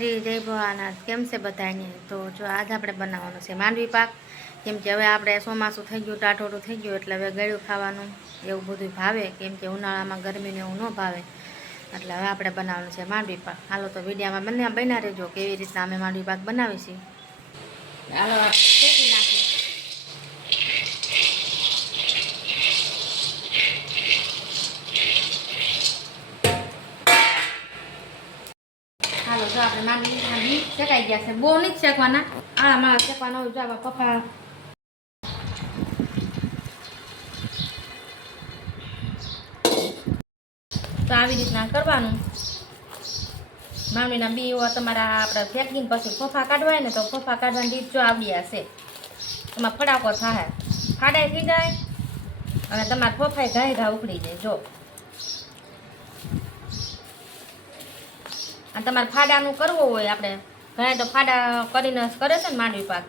માતાજી જય ભવાનાથ કેમ છે બધાને તો જો આજ આપણે બનાવવાનું છે માંડવી પાક. કેમ કે હવે આપણે ચોમાસું થઈ ગયું ટાટોટું થઈ ગયું, એટલે હવે ગળ્યું ખાવાનું. એવું બધું ભાવે. કેમ કે ઉનાળામાં ગરમીને એવું ન ભાવે. એટલે હવે આપણે બનાવવાનું છે માંડવી પાક. હાલો તો વિડીયામાં બંને બના રહેજો કેવી રીતના અમે માંડવી પાક બનાવીશું. હાલો આપણે માંડવી માંડવી શેકાઈ ગયા છે. બહુ નહીં શેકવાના. આ માળા શેકવાના હોય જવા પપ્પા. તો આવી રીતના કરવાનું. માંડવીના બી તમારા આપણે ફેંકીને પછી ફોફા કાઢવાય ને તો ફોફા કાઢવાની રીત જો આવડી હશે એમાં ફડાકો થાય ફાડાઈ થઈ જાય? અને તમારા ફોફાઈ ઘાય ઘા ઉકળી જાય, જો. અને તમારે ફાડાનું કરવું હોય આપણે. ઘણા તો ફાડા કરીને કરે છે ને માંડવી પાક.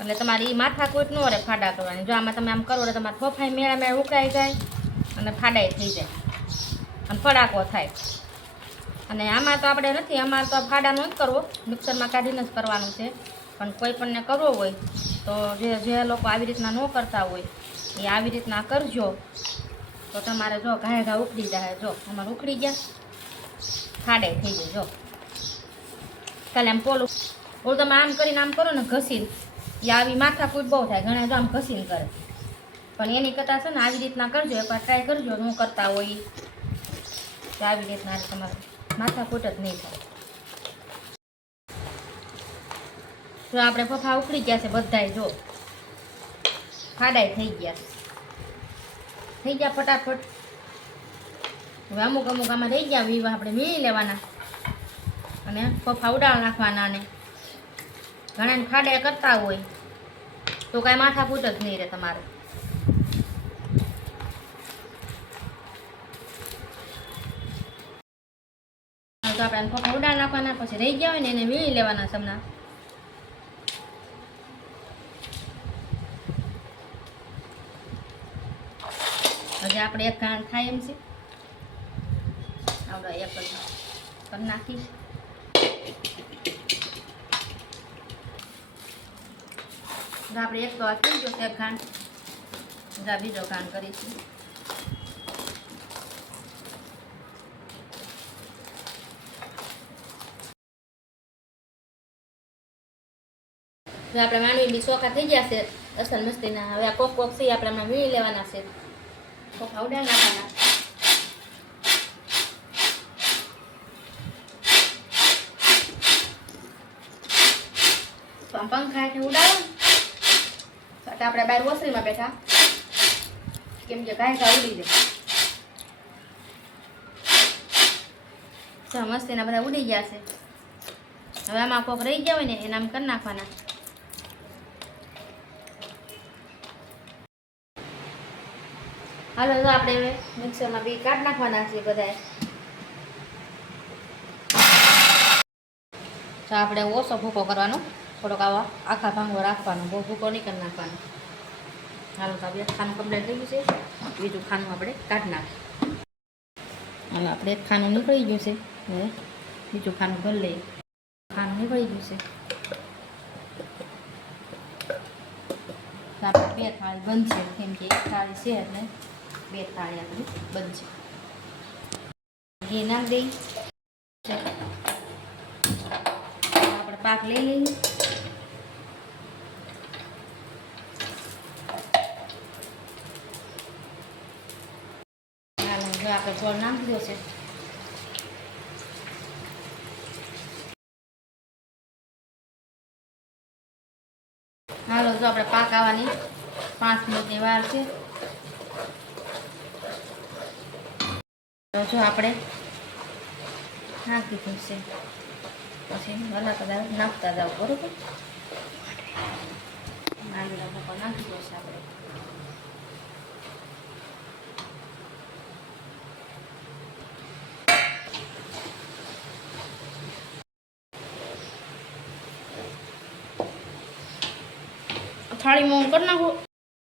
એટલે તમારે એ માથા કોઈ ન રહે ફાડા કરવાની. જો આમાં તમે આમ કરો એટલે તમારે ફોફાઈ મેળા મેળા ઉકળાઈ જાય અને ફાડાઈ થઈ જાય. અને ફડાકો થાય. અને આમાં તો આપણે નથી અમારે તો ફાડાનો જ કરવો. મિક્સરમાં કાઢીને જ કરવાનું છે. પણ કોઈ પણને કરવો હોય તો જે જે લોકો આવી રીતના ન કરતા હોય, એ આવી રીતના કરજો. તો તમારે જો ઘાય ઘા ઉકળી જાય. જો અમારે ઉકળી ગયા. ફાડે થઈ ગયું, જો. કાલે આમ પોલું ઓલું તમે આમ કરીને આમ કરો ને ઘસીને. એ આવી માથા કૂટ બહુ થાય, ઘણા તો આમ ઘસીને કરે. પણ એની કરતાં છે ને આવી રીતના કરજો, એકવાર ટ્રાય કરજો હું કરતા હોય તો આવી રીતના તમારે માથા કૂટ જ નહીં થાય. જો આપણે ફફા ઉકળી ગયા છે બધાય, જો. ફાડાય થઈ ગયા થઈ ગયા ફટાફટ. હવે અમુક અમુક આમાં રહી ગયા વિવા આપણે વીણી લેવાના. અને ફફા ઉડાડ નાખવાના ને ઘણાને ખાડે કરતા હોય તો કાંઈ માથા ફૂટ જ નહીં રહે તમારે. તો આપણે ફફા ઉડાડ નાખવાના, પછી રહી ગયા હોય ને એને વીણી લેવાના સમના હજી આપણે એક ગાણ થાય એમ છે. આપણે એક જ કરી નાખીશ. આપણે એક તો આપી છે, એક ઘાણ. જા બીજો ઘાણ કરીશું. હવે આપણે માંડવી બી ચોખા થઈ ગયા છે, અસલ મસ્તીના. હવે આ કોક કોક છે આપણે હમણાં વીણી લેવાના છે. કોક આવડા નાખવાના આમ પંખા હેઠે ઉડાડો. ને આપણે બહાર ઓસરીમાં બેઠા. કેમ કે ગાય ઘા ઉડી જાય. તો મસ્તીના બધા ઉડી ગયા છે. હવે આમાં કોક રહી ગયા હોય ને, એના કરી નાખવાના. હાલો, તો આપણે હવે મિક્સરમાં બી કાઢ નાખવાના છે બધા તો આપણે ઓછો ભૂકો કરવાનો. થોડોક આવા આખા ભાંગો રાખવાનો બહુ ભૂકો નહીં કરી નાખવાનો હાલો તો ખાનું કમ્પ્લેટ થઈ ગયું છે બીજું ખાનું આપણે કાઢી નાખીએ હાલો આપણે એક ખાનું નીકળી ગયું છે હવે બીજું ખાનું ભરી લઈએ ખાનું નીકળી ગયું છે બે થાળી બનશે કેમ કે એક થાળી છે એટલે બે થાળી આપણી બનશે ઘી નાખી દઈ આપણે પાક લઈ લઈએ હવે આપણે ગોળ નાખી દીધો છે. હાલો, જો આપણે પાક આવવાની. પાંચ મિનિટની વાર છે. તો જો આપણે નાખી દીધું છે. પછી હલાતા નાખતા જાવ બરોબર નાગીના પપ્પા નાખી દો છે આપણે થાળીમાં હું કરી નાખું.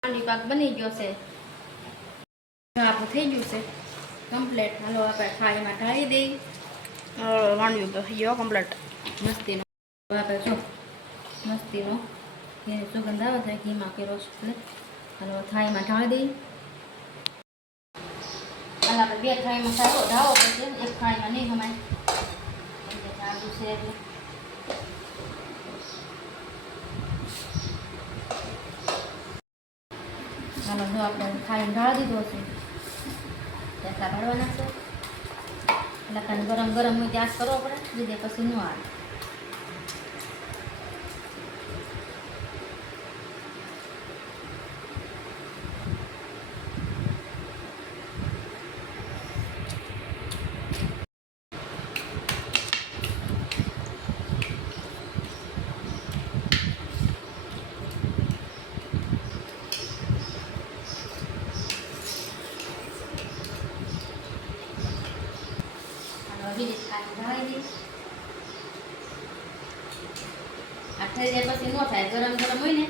માંડવી પાક બની ગયો છે. આપણું થઈ ગયું છે કમ્પ્લેટ હાલો આપણે થાળીમાં ઢાળી દઈ. માંડવી તો થઈ ગયો કમ્પ્લેટ મસ્તીનો. આપણે જો મસ્તીનો એની સુગંધ આવે છે, ઘીમાં કર્યો છે હાલો થાળીમાં ઢાળી દઈ. હાલ આપણે બે થાળીમાં સારો ઢાળવો પડશે એક થાળીમાં નહીં હમાય છે એટલે ચાલો જો આપણે થાળીમાં ઢાળી દીધો છે એટલા કાઢવાના છે. એટલે ગરમ ગરમ હોય ત્યાં કરવો પડે લીધે પછી ન આવે અને બીજી થાળી ઢાળી દઈશ આ થઈ જાય પછી ન થાય, ગરમ ગરમ હોય ને.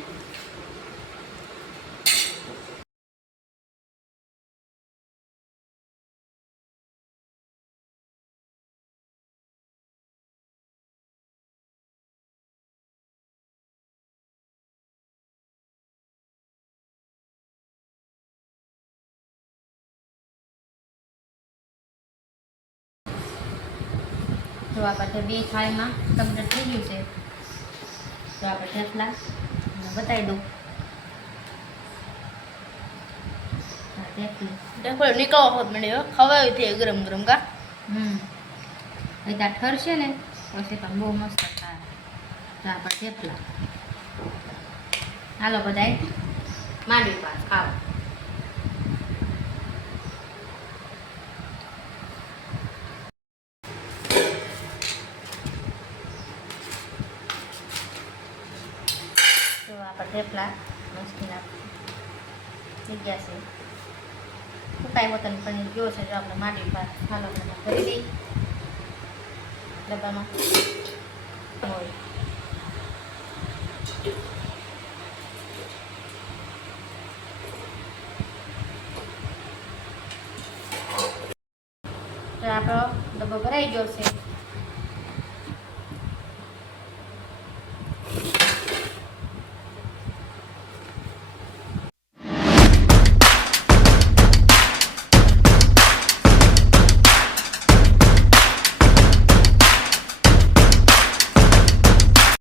જો આ આપણે બે થાળીમાં કમ્પ્લીટ થઈ ગયું છે. તો આપણે થેપલા બતાવી દઉં. ગરમ ગરમ કા? હમ. ત્યાં ઠરશે ને પછી પણ બહુ મસ્ત થાય. તો બધાય. માંડવી પાસ ખાવા આપણે થેપલા મસ્તીના થઈ ગયા છે સુકાઈ વતન પનીર ગયો છે જો આપણે માંડવી પાસ હાલો ભરી દઈ ડબ્બામાં હોય આપણો ડબ્બો ભરાઈ ગયો છે